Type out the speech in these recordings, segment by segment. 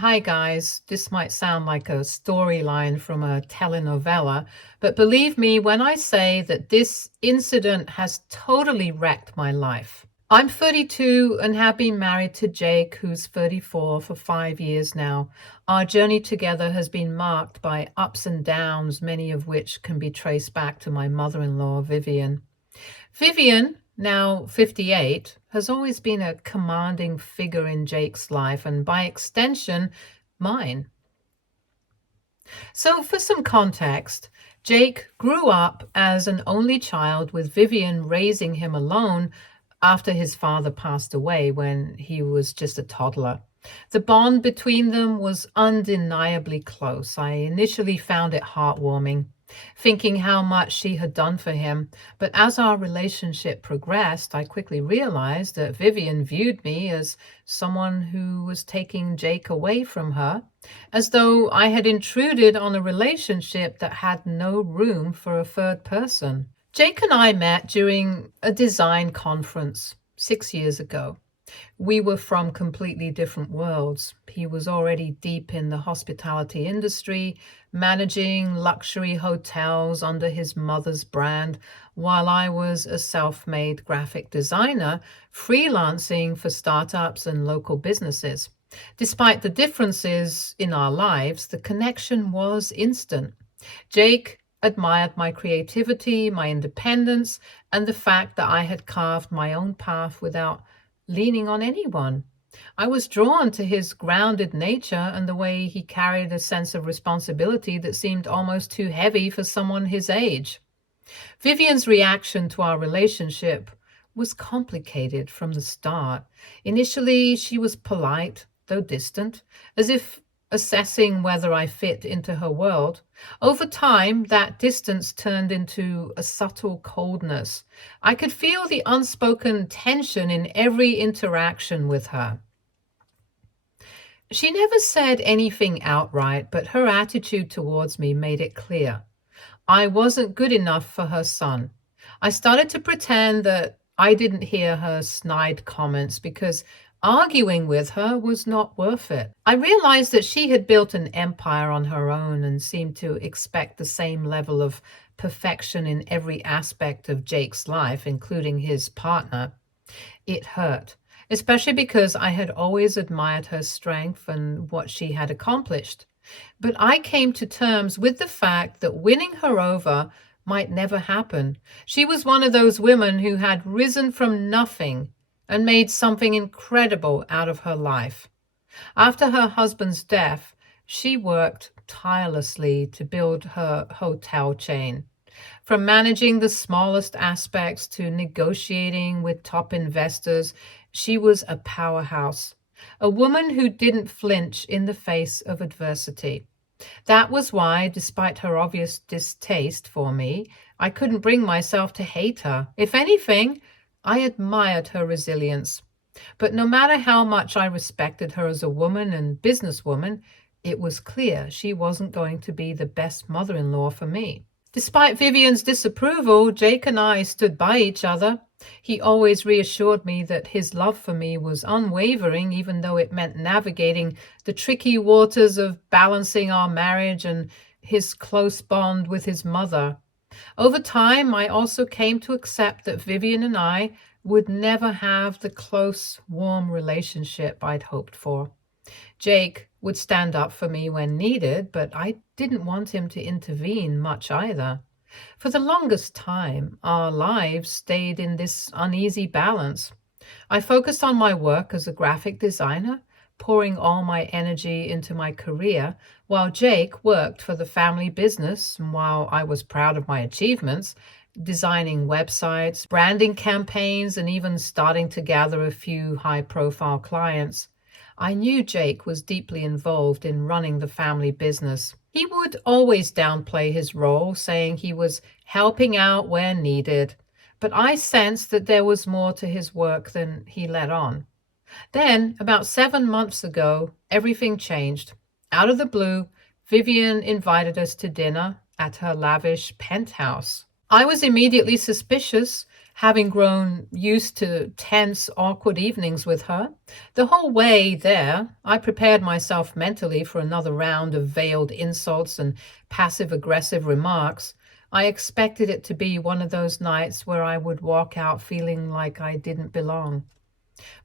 Hi, guys. This might sound like a storyline from a telenovela, but believe me when I say that this incident has totally wrecked my life. I'm 32 and have been married to Jake, who's 34, for 5 years now. Our journey together has been marked by ups and downs, many of which can be traced back to my mother in law, Vivian. Vivian, now 58, has always been a commanding figure in Jake's life and by extension, mine. So, for some context, Jake grew up as an only child with Vivian raising him alone after his father passed away when he was just a toddler. The bond between them was undeniably close. I initially found it heartwarming, thinking how much she had done for him. But as our relationship progressed, I quickly realized that Vivian viewed me as someone who was taking Jake away from her, as though I had intruded on a relationship that had no room for a third person. Jake and I met during a design conference 6 years ago. We were from completely different worlds. He was already deep in the hospitality industry, managing luxury hotels under his mother's brand, while I was a self-made graphic designer, freelancing for startups and local businesses. Despite the differences in our lives, the connection was instant. Jake admired my creativity, my independence, and the fact that I had carved my own path without leaning on anyone. I was drawn to his grounded nature and the way he carried a sense of responsibility that seemed almost too heavy for someone his age. Vivian's reaction to our relationship was complicated from the start. Initially, she was polite, though distant, as if assessing whether I fit into her world. Over time, that distance turned into a subtle coldness. I could feel the unspoken tension in every interaction with her. She never said anything outright, but her attitude towards me made it clear. I wasn't good enough for her son. I started to pretend that I didn't hear her snide comments because arguing with her was not worth it. I realized that she had built an empire on her own and seemed to expect the same level of perfection in every aspect of Jake's life, including his partner. It hurt, especially because I had always admired her strength and what she had accomplished. But I came to terms with the fact that winning her over might never happen. She was one of those women who had risen from nothing and made something incredible out of her life. After her husband's death, she worked tirelessly to build her hotel chain. From managing the smallest aspects to negotiating with top investors, she was a powerhouse, a woman who didn't flinch in the face of adversity. That was why, despite her obvious distaste for me, I couldn't bring myself to hate her. If anything, I admired her resilience. But no matter how much I respected her as a woman and businesswoman, it was clear she wasn't going to be the best mother-in-law for me. Despite Vivian's disapproval, Jake and I stood by each other. He always reassured me that his love for me was unwavering, even though it meant navigating the tricky waters of balancing our marriage and his close bond with his mother. Over time, I also came to accept that Vivian and I would never have the close, warm relationship I'd hoped for. Jake would stand up for me when needed, but I didn't want him to intervene much either. For the longest time, our lives stayed in this uneasy balance. I focused on my work as a graphic designer, pouring all my energy into my career, while Jake worked for the family business, and while I was proud of my achievements, designing websites, branding campaigns, and even starting to gather a few high-profile clients. I knew Jake was deeply involved in running the family business. He would always downplay his role, saying he was helping out where needed, but I sensed that there was more to his work than he let on. Then, about 7 months ago, everything changed. Out of the blue, Vivian invited us to dinner at her lavish penthouse. I was immediately suspicious. Having grown used to tense, awkward evenings with her, the whole way there, I prepared myself mentally for another round of veiled insults and passive aggressive remarks. I expected it to be one of those nights where I would walk out feeling like I didn't belong.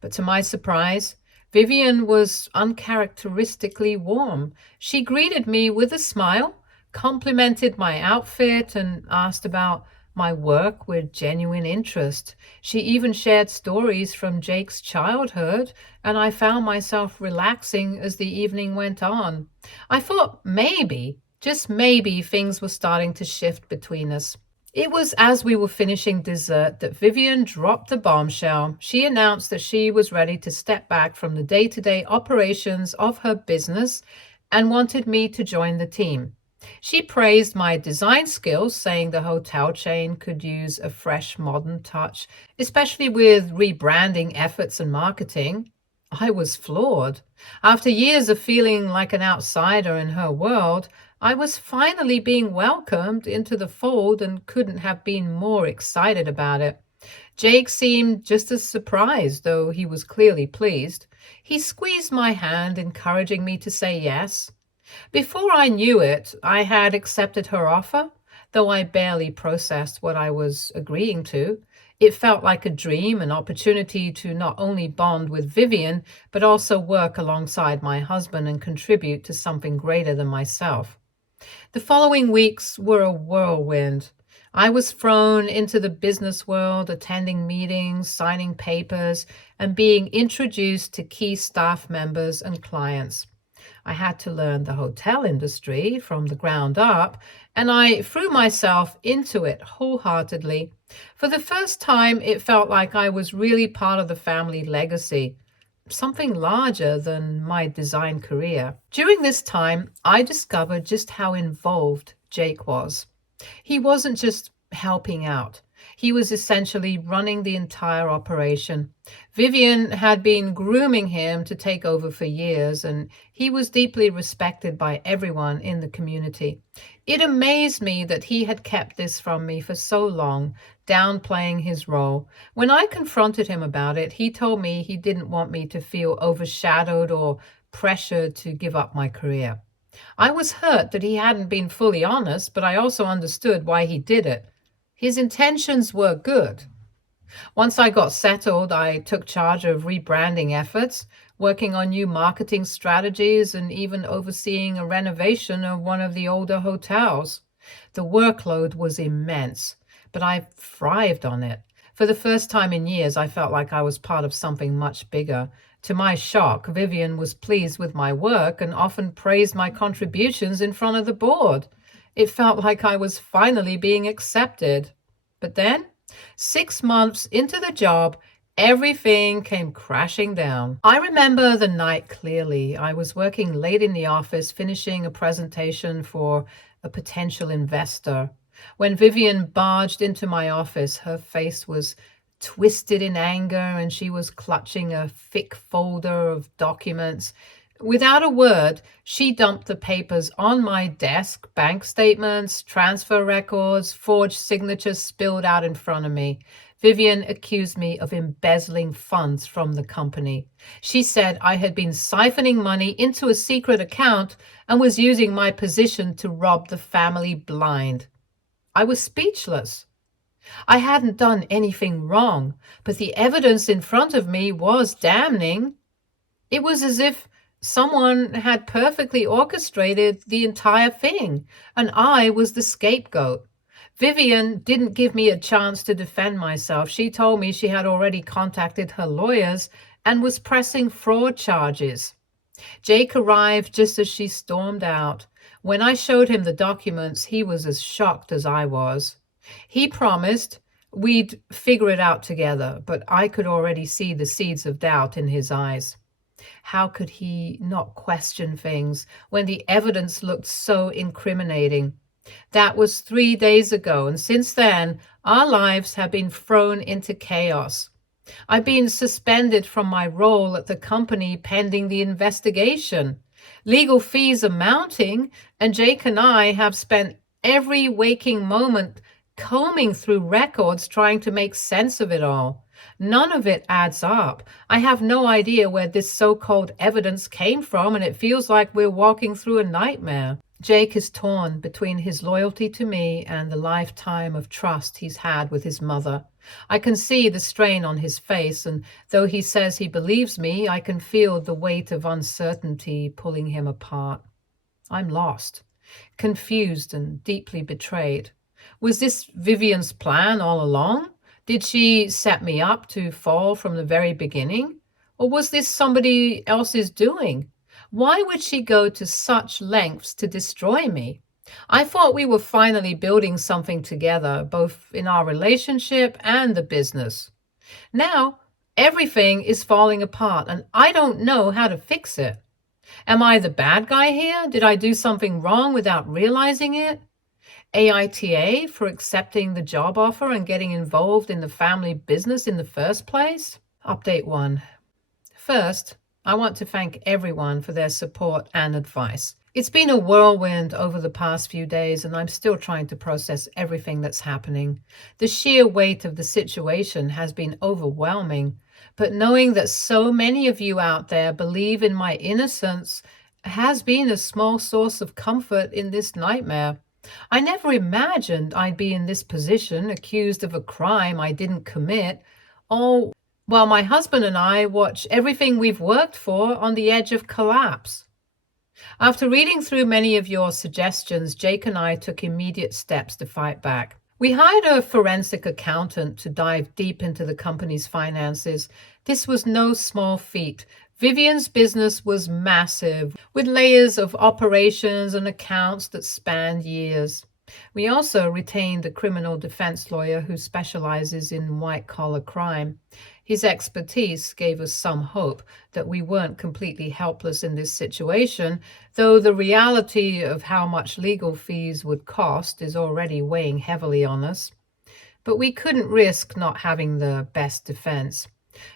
But to my surprise, Vivian was uncharacteristically warm. She greeted me with a smile, complimented my outfit, and asked about my work with genuine interest. She even shared stories from Jake's childhood, and I found myself relaxing as the evening went on. I thought maybe, just maybe, things were starting to shift between us. It was as we were finishing dessert that Vivian dropped the bombshell. She announced that she was ready to step back from the day to day operations of her business and wanted me to join the team. She praised my design skills, saying the hotel chain could use a fresh, modern touch, especially with rebranding efforts and marketing. I was floored. After years of feeling like an outsider in her world, I was finally being welcomed into the fold and couldn't have been more excited about it. Jake seemed just as surprised, though he was clearly pleased. He squeezed my hand, encouraging me to say yes. Before I knew it, I had accepted her offer, though I barely processed what I was agreeing to. It felt like a dream, an opportunity to not only bond with Vivian, but also work alongside my husband and contribute to something greater than myself. The following weeks were a whirlwind. I was thrown into the business world, attending meetings, signing papers, and being introduced to key staff members and clients. I had to learn the hotel industry from the ground up, and I threw myself into it wholeheartedly. For the first time, it felt like I was really part of the family legacy, something larger than my design career. During this time, I discovered just how involved Jake was. He wasn't just helping out. He was essentially running the entire operation. Vivian had been grooming him to take over for years, and he was deeply respected by everyone in the community. It amazed me that he had kept this from me for so long, downplaying his role. When I confronted him about it, he told me he didn't want me to feel overshadowed or pressured to give up my career. I was hurt that he hadn't been fully honest, but I also understood why he did it. His intentions were good. Once I got settled, I took charge of rebranding efforts, working on new marketing strategies, and even overseeing a renovation of one of the older hotels. The workload was immense, but I thrived on it. For the first time in years, I felt like I was part of something much bigger. To my shock, Vivian was pleased with my work and often praised my contributions in front of the board. It felt like I was finally being accepted. But then, 6 months into the job, everything came crashing down. I remember the night clearly. I was working late in the office, finishing a presentation for a potential investor. When Vivian barged into my office, her face was twisted in anger and she was clutching a thick folder of documents. Without a word, she dumped the papers on my desk, bank statements, transfer records, forged signatures spilled out in front of me. Vivian accused me of embezzling funds from the company. She said I had been siphoning money into a secret account and was using my position to rob the family blind. I was speechless. I hadn't done anything wrong, but the evidence in front of me was damning. It was as if someone had perfectly orchestrated the entire thing, and I was the scapegoat. Vivian didn't give me a chance to defend myself. She told me she had already contacted her lawyers and was pressing fraud charges. Jake arrived just as she stormed out. When I showed him the documents, he was as shocked as I was. He promised we'd figure it out together, but I could already see the seeds of doubt in his eyes. How could he not question things when the evidence looked so incriminating? That was 3 days ago, and since then, our lives have been thrown into chaos. I've been suspended from my role at the company pending the investigation. Legal fees are mounting, and Jake and I have spent every waking moment combing through records trying to make sense of it all. None of it adds up. I have no idea where this so-called evidence came from, and it feels like we're walking through a nightmare. Jake is torn between his loyalty to me and the lifetime of trust he's had with his mother. I can see the strain on his face, and though he says he believes me, I can feel the weight of uncertainty pulling him apart. I'm lost, confused and deeply betrayed. Was this Vivian's plan all along? Did she set me up to fall from the very beginning? Or was this somebody else's doing? Why would she go to such lengths to destroy me? I thought we were finally building something together, both in our relationship and the business. Now, everything is falling apart, and I don't know how to fix it. Am I the bad guy here? Did I do something wrong without realizing it? AITA for accepting the job offer and getting involved in the family business in the first place? Update 1. First, I want to thank everyone for their support and advice. It's been a whirlwind over the past few days, and I'm still trying to process everything that's happening. The sheer weight of the situation has been overwhelming, but knowing that so many of you out there believe in my innocence has been a small source of comfort in this nightmare. I never imagined I'd be in this position, accused of a crime I didn't commit, all while my husband and I watch everything we've worked for on the edge of collapse. After reading through many of your suggestions, Jake and I took immediate steps to fight back. We hired a forensic accountant to dive deep into the company's finances. This was no small feat. Vivian's business was massive, with layers of operations and accounts that spanned years. We also retained a criminal defense lawyer who specializes in white-collar crime. His expertise gave us some hope that we weren't completely helpless in this situation, though the reality of how much legal fees would cost is already weighing heavily on us. But we couldn't risk not having the best defense.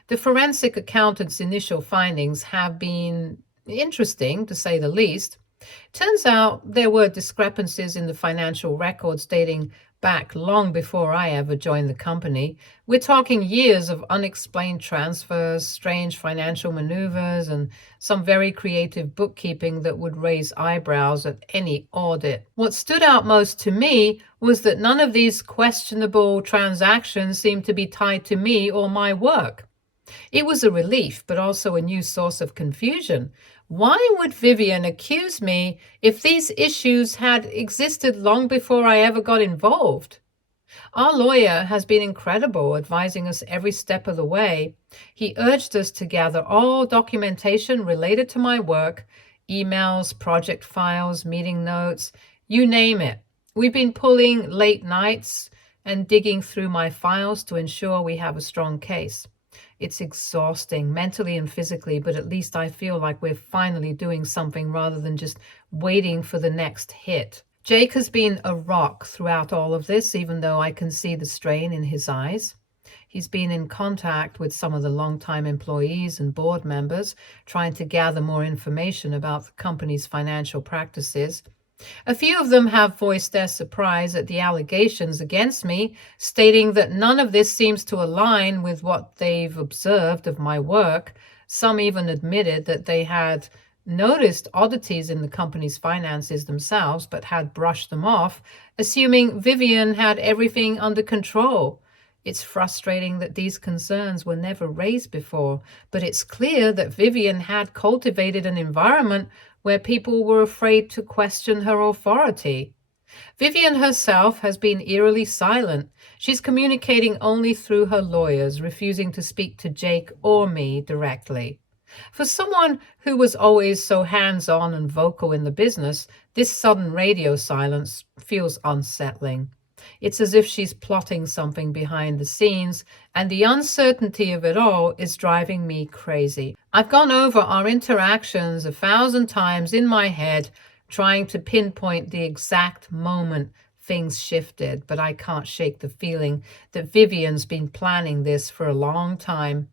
The forensic accountant's initial findings have been interesting, to say the least. Turns out there were discrepancies in the financial records dating back long before I ever joined the company. We're talking years of unexplained transfers, strange financial maneuvers, and some very creative bookkeeping that would raise eyebrows at any audit. What stood out most to me was that none of these questionable transactions seemed to be tied to me or my work. It was a relief, but also a new source of confusion. Why would Vivian accuse me if these issues had existed long before I ever got involved? Our lawyer has been incredible, advising us every step of the way. He urged us to gather all documentation related to my work, emails, project files, meeting notes, you name it. We've been pulling late nights and digging through my files to ensure we have a strong case. It's exhausting, mentally and physically, but at least I feel like we're finally doing something rather than just waiting for the next hit. Jake has been a rock throughout all of this, even though I can see the strain in his eyes. He's been in contact with some of the longtime employees and board members, trying to gather more information about the company's financial practices. A few of them have voiced their surprise at the allegations against me, stating that none of this seems to align with what they've observed of my work. Some even admitted that they had noticed oddities in the company's finances themselves, but had brushed them off, assuming Vivian had everything under control. It's frustrating that these concerns were never raised before, but it's clear that Vivian had cultivated an environment where people were afraid to question her authority. Vivian herself has been eerily silent. She's communicating only through her lawyers, refusing to speak to Jake or me directly. For someone who was always so hands-on and vocal in the business, this sudden radio silence feels unsettling. It's as if she's plotting something behind the scenes, and the uncertainty of it all is driving me crazy. I've gone over our interactions 1,000 times in my head, trying to pinpoint the exact moment things shifted, but I can't shake the feeling that Vivian's been planning this for a long time.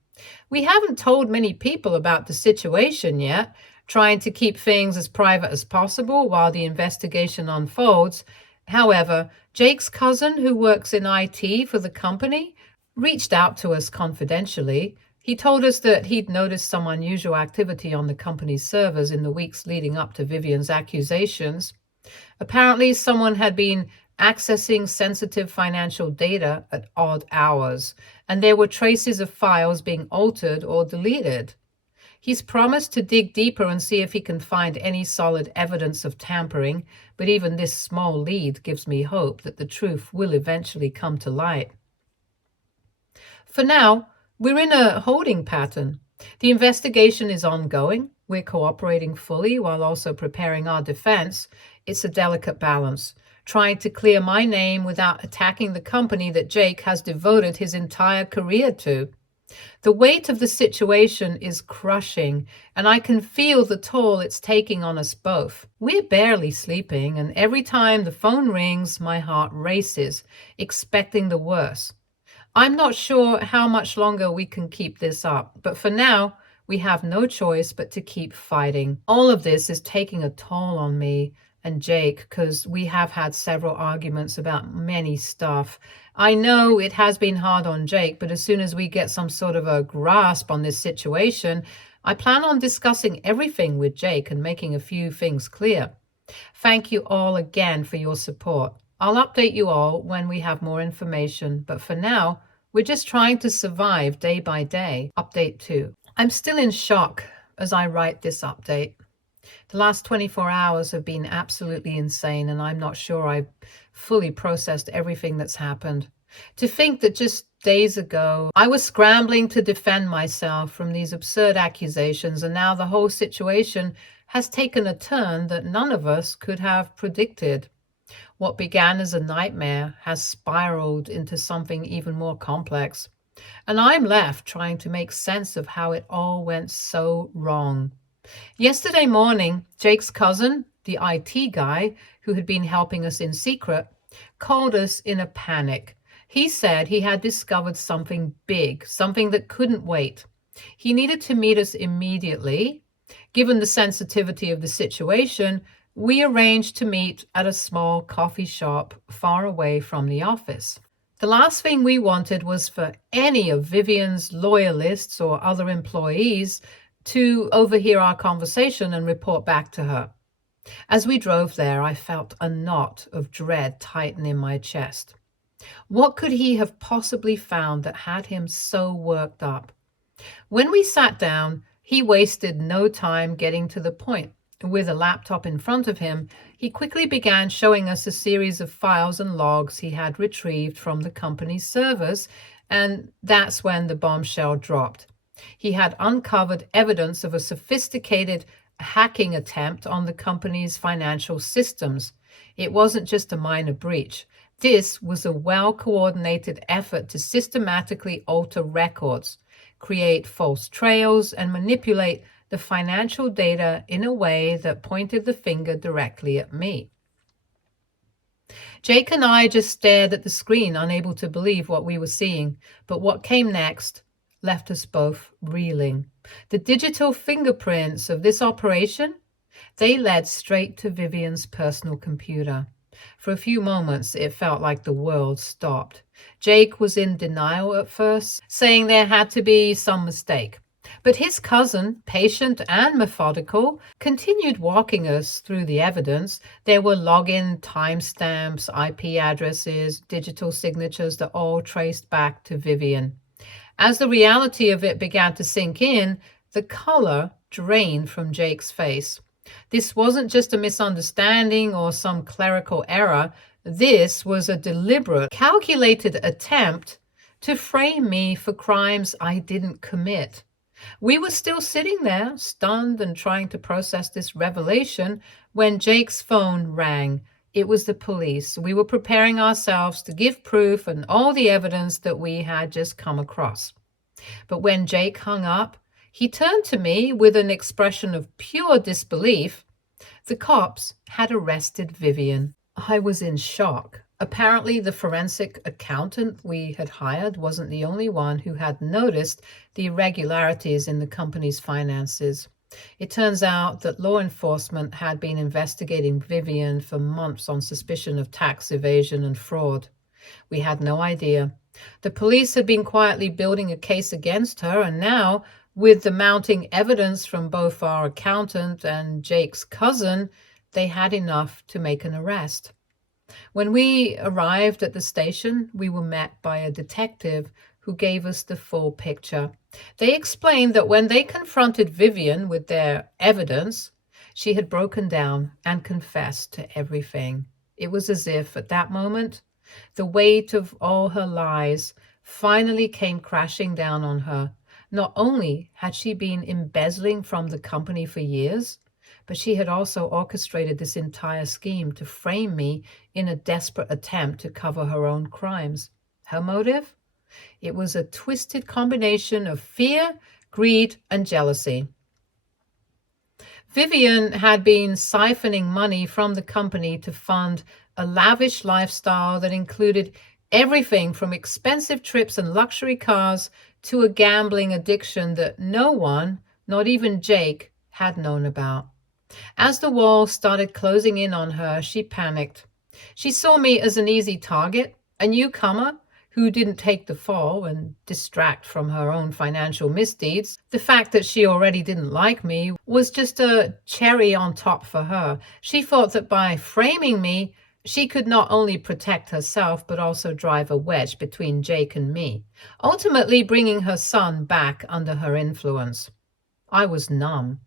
We haven't told many people about the situation yet, trying to keep things as private as possible while the investigation unfolds. However, Jake's cousin, who works in IT for the company, reached out to us confidentially. He told us that he'd noticed some unusual activity on the company's servers in the weeks leading up to Vivian's accusations. Apparently, someone had been accessing sensitive financial data at odd hours, and there were traces of files being altered or deleted. He's promised to dig deeper and see if he can find any solid evidence of tampering, but even this small lead gives me hope that the truth will eventually come to light. For now, we're in a holding pattern. The investigation is ongoing. We're cooperating fully while also preparing our defense. It's a delicate balance, trying to clear my name without attacking the company that Jake has devoted his entire career to. The weight of the situation is crushing, and I can feel the toll it's taking on us both. We're barely sleeping, and every time the phone rings, my heart races, expecting the worst. I'm not sure how much longer we can keep this up, but for now, we have no choice but to keep fighting. All of this is taking a toll on me and Jake because we have had several arguments about many stuff. I know it has been hard on Jake, but as soon as we get some sort of a grasp on this situation, I plan on discussing everything with Jake and making a few things clear. Thank you all again for your support. I'll update you all when we have more information, but for now, we're just trying to survive day by day. Update 2. I'm still in shock as I write this update. The last 24 hours have been absolutely insane, and I'm not sure I've fully processed everything that's happened. To think that just days ago, I was scrambling to defend myself from these absurd accusations, and now the whole situation has taken a turn that none of us could have predicted. What began as a nightmare has spiraled into something even more complex, and I'm left trying to make sense of how it all went so wrong. Yesterday morning, Jake's cousin, the IT guy who had been helping us in secret, called us in a panic. He said he had discovered something big, something that couldn't wait. He needed to meet us immediately. Given the sensitivity of the situation, we arranged to meet at a small coffee shop far away from the office. The last thing we wanted was for any of Vivian's loyalists or other employees to overhear our conversation and report back to her. As we drove there, I felt a knot of dread tighten in my chest. What could he have possibly found that had him so worked up? When we sat down, he wasted no time getting to the point. With a laptop in front of him, he quickly began showing us a series of files and logs he had retrieved from the company's servers, and that's when the bombshell dropped. He had uncovered evidence of a sophisticated hacking attempt on the company's financial systems. It wasn't just a minor breach. This was a well-coordinated effort to systematically alter records, create false trails, and manipulate the financial data in a way that pointed the finger directly at me. Jake and I just stared at the screen, unable to believe what we were seeing, but what came next left us both reeling. The digital fingerprints of this operation, they led straight to Vivian's personal computer. For a few moments, it felt like the world stopped. Jake was in denial at first, saying there had to be some mistake. But his cousin, patient and methodical, continued walking us through the evidence. There were login timestamps, IP addresses, digital signatures that all traced back to Vivian. As the reality of it began to sink in, the color drained from Jake's face. This wasn't just a misunderstanding or some clerical error. This was a deliberate, calculated attempt to frame me for crimes I didn't commit. We were still sitting there, stunned and trying to process this revelation, when Jake's phone rang. It was the police. We were preparing ourselves to give proof and all the evidence that we had just come across. But when Jake hung up, he turned to me with an expression of pure disbelief. The cops had arrested Vivian. I was in shock. Apparently, the forensic accountant we had hired wasn't the only one who had noticed the irregularities in the company's finances. It turns out that law enforcement had been investigating Vivian for months on suspicion of tax evasion and fraud. We had no idea. The police had been quietly building a case against her, and now, with the mounting evidence from both our accountant and Jake's cousin, they had enough to make an arrest. When we arrived at the station, we were met by a detective who gave us the full picture. They explained that when they confronted Vivian with their evidence, she had broken down and confessed to everything. It was as if, at that moment, the weight of all her lies finally came crashing down on her. Not only had she been embezzling from the company for years, but she had also orchestrated this entire scheme to frame me in a desperate attempt to cover her own crimes. Her motive? It was a twisted combination of fear, greed, and jealousy. Vivian had been siphoning money from the company to fund a lavish lifestyle that included everything from expensive trips and luxury cars to a gambling addiction that no one, not even Jake, had known about. As the wall started closing in on her, she panicked. She saw me as an easy target, a newcomer who didn't take the fall and distract from her own financial misdeeds. The fact that she already didn't like me was just a cherry on top for her. She thought that by framing me, she could not only protect herself, but also drive a wedge between Jake and me, ultimately bringing her son back under her influence. I was numb.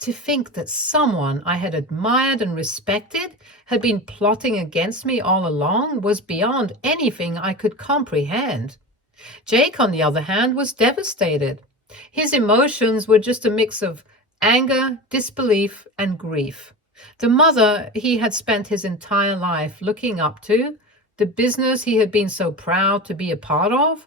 To think that someone I had admired and respected had been plotting against me all along was beyond anything I could comprehend. Jake, on the other hand, was devastated. His emotions were just a mix of anger, disbelief, and grief. The mother he had spent his entire life looking up to, the business he had been so proud to be a part of,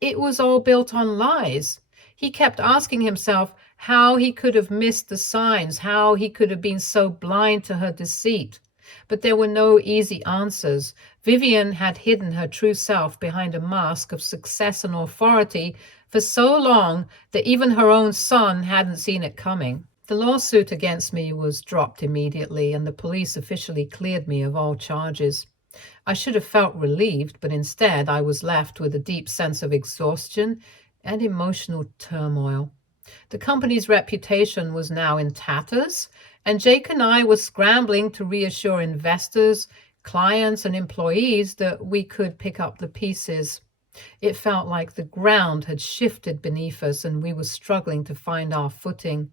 it was all built on lies. He kept asking himself how he could have missed the signs, how he could have been so blind to her deceit. But there were no easy answers. Vivian had hidden her true self behind a mask of success and authority for so long that even her own son hadn't seen it coming. The lawsuit against me was dropped immediately, and the police officially cleared me of all charges. I should have felt relieved, but instead I was left with a deep sense of exhaustion and emotional turmoil. The company's reputation was now in tatters, and Jake and I were scrambling to reassure investors, clients, and employees that we could pick up the pieces. It felt like the ground had shifted beneath us, and we were struggling to find our footing.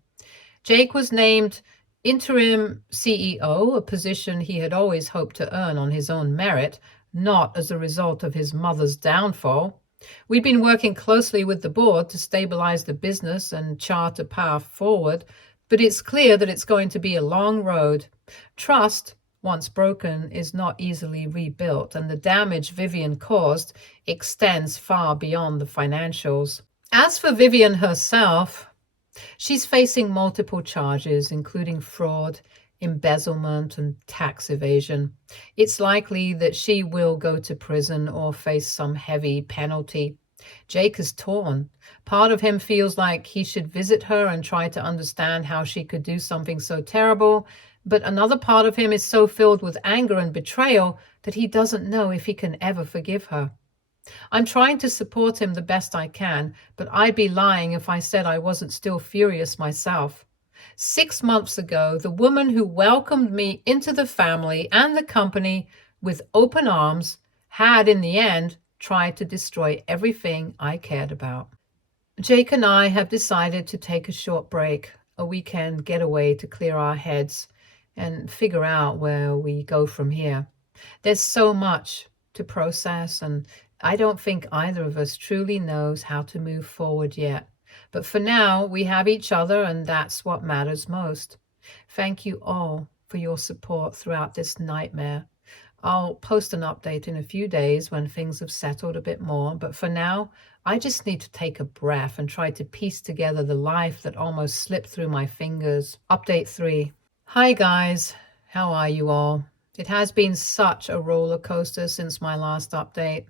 Jake was named interim CEO, a position he had always hoped to earn on his own merit, not as a result of his mother's downfall. We'd been working closely with the board to stabilize the business and chart a path forward, but it's clear that it's going to be a long road. Trust, once broken, is not easily rebuilt, and the damage Vivian caused extends far beyond the financials. As for Vivian herself, she's facing multiple charges, including fraud, embezzlement, and tax evasion. It's likely that she will go to prison or face some heavy penalty. Jake is torn. Part of him feels like he should visit her and try to understand how she could do something so terrible, but another part of him is so filled with anger and betrayal that he doesn't know if he can ever forgive her. I'm trying to support him the best I can, but I'd be lying if I said I wasn't still furious myself. 6 months ago, the woman who welcomed me into the family and the company with open arms had, in the end, tried to destroy everything I cared about. Jake and I have decided to take a short break, a weekend getaway to clear our heads and figure out where we go from here. There's so much to process, and I don't think either of us truly knows how to move forward yet. But for now, we have each other, and that's what matters most. Thank you all for your support throughout this nightmare. I'll post an update in a few days when things have settled a bit more, but for now, I just need to take a breath and try to piece together the life that almost slipped through my fingers. Update 3. Hi guys, how are you all? It has been such a roller coaster since my last update,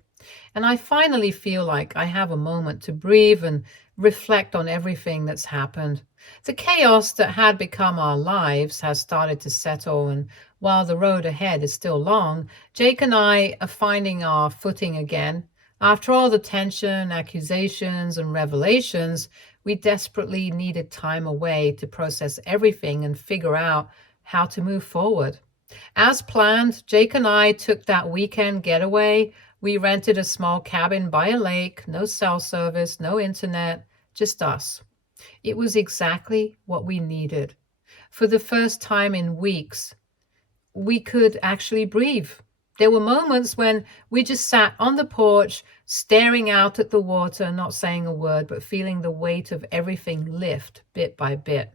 and I finally feel like I have a moment to breathe and reflect on everything that's happened. The chaos that had become our lives has started to settle, and while the road ahead is still long, Jake and I are finding our footing again. After all the tension, accusations, and revelations, we desperately needed time away to process everything and figure out how to move forward. As planned, Jake and I took that weekend getaway. We rented a small cabin by a lake, no cell service, no internet, just us. It was exactly what we needed. For the first time in weeks, we could actually breathe. There were moments when we just sat on the porch, staring out at the water, not saying a word, but feeling the weight of everything lift bit by bit.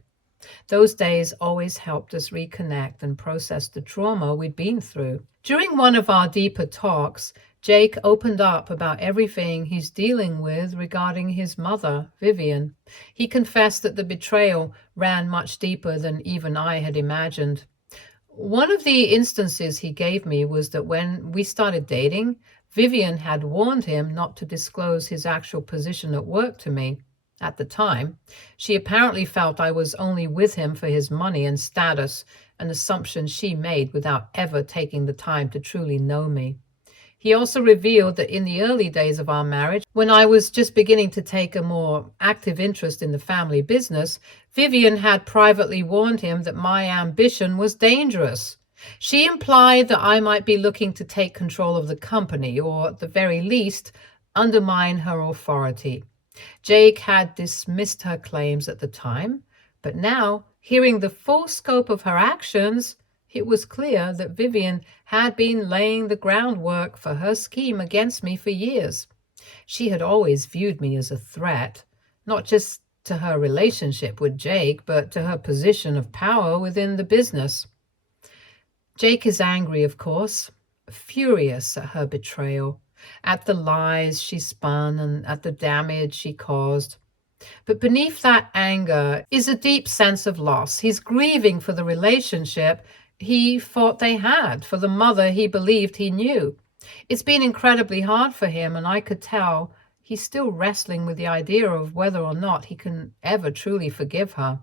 Those days always helped us reconnect and process the trauma we'd been through. During one of our deeper talks, Jake opened up about everything he's dealing with regarding his mother, Vivian. He confessed that the betrayal ran much deeper than even I had imagined. One of the instances he gave me was that when we started dating, Vivian had warned him not to disclose his actual position at work to me. At the time, she apparently felt I was only with him for his money and status, an assumption she made without ever taking the time to truly know me. He also revealed that in the early days of our marriage, when I was just beginning to take a more active interest in the family business, Vivian had privately warned him that my ambition was dangerous. She implied that I might be looking to take control of the company, or at the very least, undermine her authority. Jake had dismissed her claims at the time, but now, hearing the full scope of her actions, it was clear that Vivian had been laying the groundwork for her scheme against me for years. She had always viewed me as a threat, not just to her relationship with Jake, but to her position of power within the business. Jake is angry, of course, furious at her betrayal, at the lies she spun and at the damage she caused. But beneath that anger is a deep sense of loss. He's grieving for the relationship he thought they had, for the mother he believed he knew. It's been incredibly hard for him, and I could tell he's still wrestling with the idea of whether or not he can ever truly forgive her.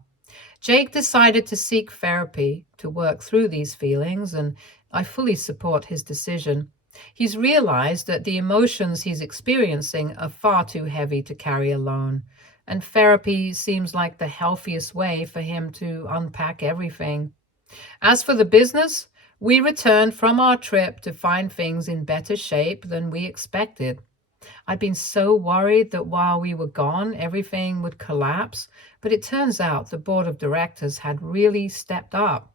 Jake decided to seek therapy to work through these feelings, and I fully support his decision. He's realized that the emotions he's experiencing are far too heavy to carry alone, and therapy seems like the healthiest way for him to unpack everything. As for the business, we returned from our trip to find things in better shape than we expected. I'd been so worried that while we were gone, everything would collapse, but it turns out the board of directors had really stepped up.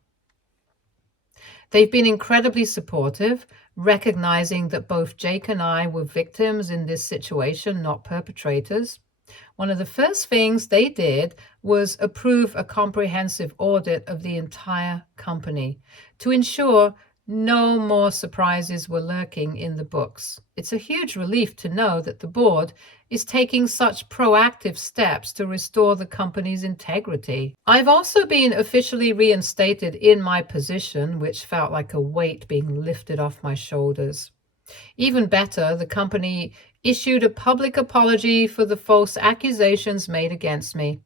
They've been incredibly supportive, recognizing that both Jake and I were victims in this situation, not perpetrators. One of the first things they did was approve a comprehensive audit of the entire company to ensure no more surprises were lurking in the books. It's a huge relief to know that the board is taking such proactive steps to restore the company's integrity. I've also been officially reinstated in my position, which felt like a weight being lifted off my shoulders. Even better, the company issued a public apology for the false accusations made against me.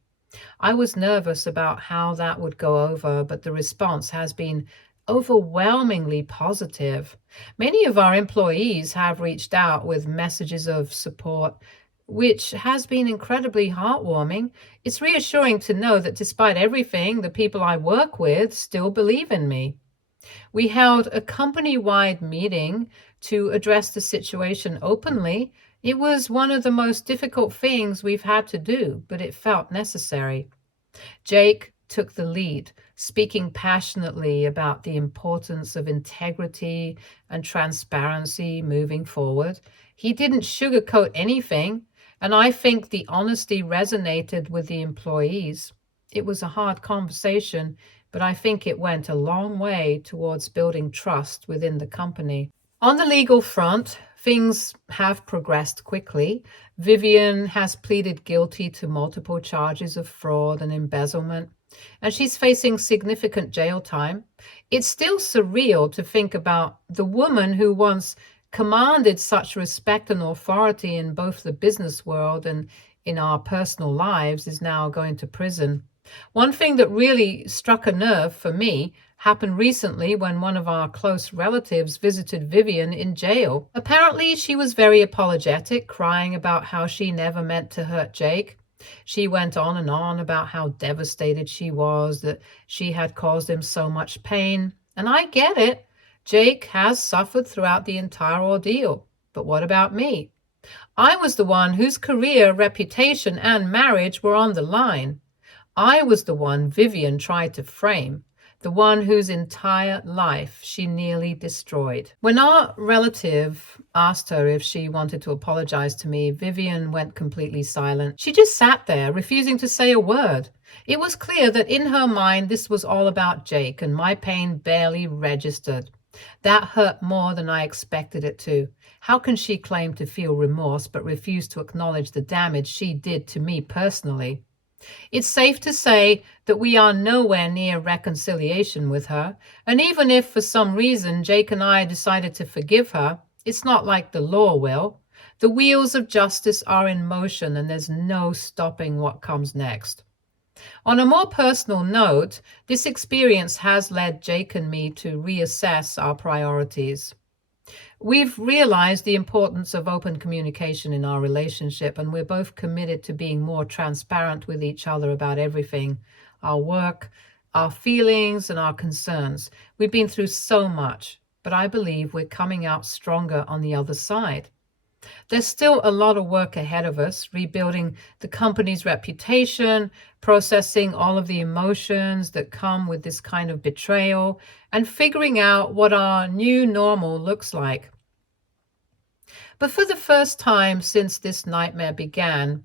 I was nervous about how that would go over, but the response has been overwhelmingly positive. Many of our employees have reached out with messages of support, which has been incredibly heartwarming. It's reassuring to know that despite everything, the people I work with still believe in me. We held a company-wide meeting to address the situation openly. It was one of the most difficult things we've had to do, but it felt necessary. Jake took the lead, speaking passionately about the importance of integrity and transparency moving forward. He didn't sugarcoat anything, and I think the honesty resonated with the employees. It was a hard conversation, but I think it went a long way towards building trust within the company. On the legal front, things have progressed quickly. Vivian has pleaded guilty to multiple charges of fraud and embezzlement, and she's facing significant jail time. It's still surreal to think about the woman who once commanded such respect and authority in both the business world and in our personal lives is now going to prison. One thing that really struck a nerve for me happened recently when one of our close relatives visited Vivian in jail. Apparently, she was very apologetic, crying about how she never meant to hurt Jake. She went on and on about how devastated she was, that she had caused him so much pain. And I get it. Jake has suffered throughout the entire ordeal. But what about me? I was the one whose career, reputation, and marriage were on the line. I was the one Vivian tried to frame, the one whose entire life she nearly destroyed. When our relative asked her if she wanted to apologize to me, Vivian went completely silent. She just sat there, refusing to say a word. It was clear that in her mind this was all about Jake, and my pain barely registered. That hurt more than I expected it to. How can she claim to feel remorse but refuse to acknowledge the damage she did to me personally? It's safe to say that we are nowhere near reconciliation with her, and even if for some reason Jake and I decided to forgive her, it's not like the law will. The wheels of justice are in motion and there's no stopping what comes next. On a more personal note, this experience has led Jake and me to reassess our priorities. We've realized the importance of open communication in our relationship, and we're both committed to being more transparent with each other about everything, our work, our feelings, and our concerns. We've been through so much, but I believe we're coming out stronger on the other side. There's still a lot of work ahead of us, rebuilding the company's reputation, processing all of the emotions that come with this kind of betrayal, and figuring out what our new normal looks like. But for the first time since this nightmare began,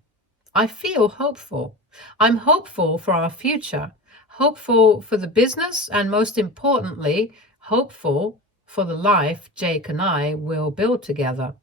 I feel hopeful. I'm hopeful for our future, hopeful for the business, and most importantly, hopeful for the life Jake and I will build together.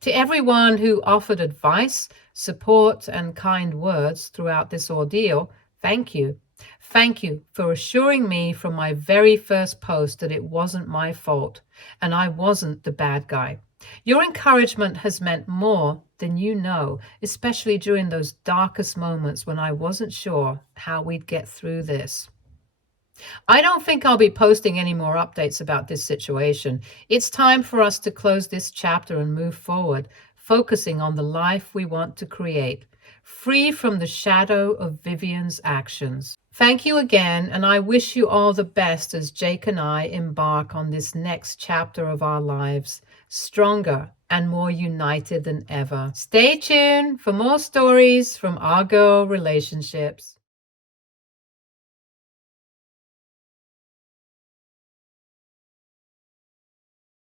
To everyone who offered advice, support, and kind words throughout this ordeal, thank you. Thank you for assuring me from my very first post that it wasn't my fault and I wasn't the bad guy. Your encouragement has meant more than you know, especially during those darkest moments when I wasn't sure how we'd get through this. I don't think I'll be posting any more updates about this situation. It's time for us to close this chapter and move forward, focusing on the life we want to create, free from the shadow of Vivian's actions. Thank you again, and I wish you all the best as Jake and I embark on this next chapter of our lives, stronger and more united than ever. Stay tuned for more stories from our girl relationships.